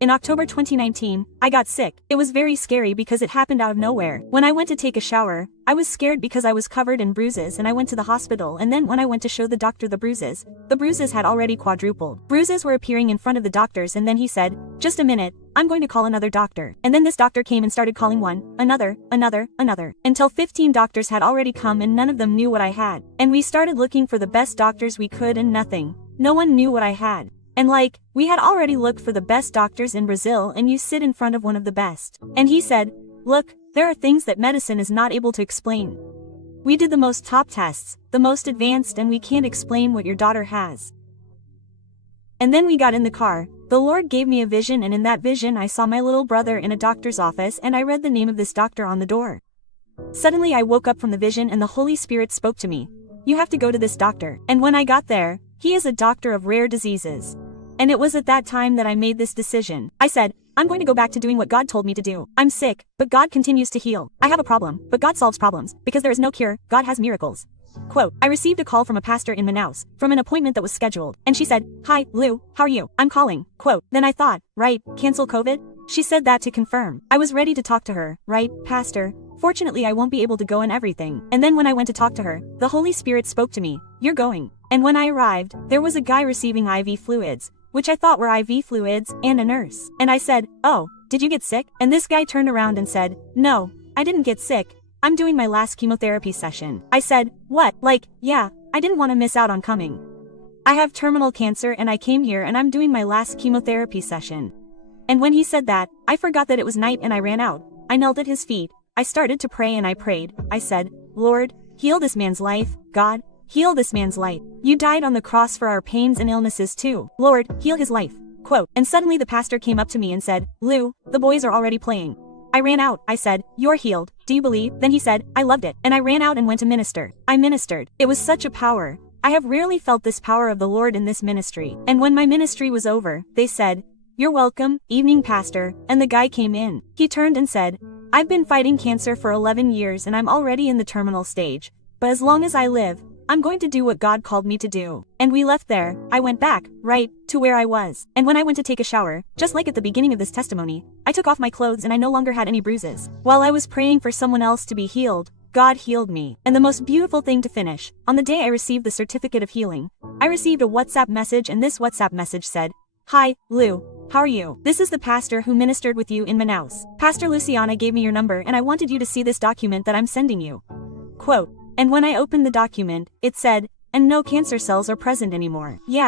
In October 2019, I got sick. It was very scary because it happened out of nowhere. When I went to take a shower, I was scared because I was covered in bruises and I went to the hospital, and then when I went to show the doctor the bruises had already quadrupled. Bruises were appearing in front of the doctors, and then he said, "Just a minute, I'm going to call another doctor." And then this doctor came and started calling one, another, until 15 doctors had already come and none of them knew what I had. And we started looking for the best doctors we could and nothing. No one knew what I had. And we had already looked for the best doctors in Brazil, and you sit in front of one of the best. And he said, "Look, there are things that medicine is not able to explain. We did the most top tests, the most advanced, and we can't explain what your daughter has." And then we got in the car. The Lord gave me a vision, and in that vision I saw my little brother in a doctor's office, and I read the name of this doctor on the door. Suddenly I woke up from the vision and the Holy Spirit spoke to me. "You have to go to this doctor." And when I got there, he is a doctor of rare diseases. And it was at that time that I made this decision. I said, "I'm going to go back to doing what God told me to do. I'm sick, but God continues to heal. I have a problem, but God solves problems, because there is no cure, God has miracles." Quote, I received a call from a pastor in Manaus, from an appointment that was scheduled, and she said, "Hi, Lou, how are you? I'm calling." Quote, then I thought, right, cancel COVID? She said that to confirm. I was ready to talk to her, right, Pastor? Fortunately I won't be able to go and everything. And then when I went to talk to her, the Holy Spirit spoke to me, "You're going." And when I arrived, there was a guy receiving IV fluids, which I thought were IV fluids, and a nurse. And I said, "Oh, did you get sick?" And this guy turned around and said, "No, I didn't get sick. I'm doing my last chemotherapy session." I said, "What? Yeah, I didn't want to miss out on coming. I have terminal cancer and I came here and I'm doing my last chemotherapy session." And when he said that, I forgot that it was night and I ran out. I knelt at his feet. I started to pray and I prayed. I said, "Lord, heal this man's life, God. Heal this man's life. You died on the cross for our pains and illnesses too. Lord, heal his life." Quote, and suddenly the pastor came up to me and said, "Lou, the boys are already playing." I ran out. I said, "You're healed. Do you believe?" Then he said, "I loved it." And I ran out and went to minister. I ministered. It was such a power. I have rarely felt this power of the Lord in this ministry. And when my ministry was over, they said, "You're welcome, evening pastor," and the guy came in. He turned and said, "I've been fighting cancer for 11 years and I'm already in the terminal stage. But as long as I live, I'm going to do what God called me to do." And we left there. I went back, right, to where I was. And when I went to take a shower, just like at the beginning of this testimony, I took off my clothes and I no longer had any bruises. While I was praying for someone else to be healed, God healed me. And the most beautiful thing to finish, on the day I received the certificate of healing, I received a WhatsApp message, and this WhatsApp message said, "Hi, Lou. How are you? This is the pastor who ministered with you in Manaus. Pastor Luciana gave me your number and I wanted you to see this document that I'm sending you." Quote, and when I opened the document, it said, "And no cancer cells are present anymore." Yeah.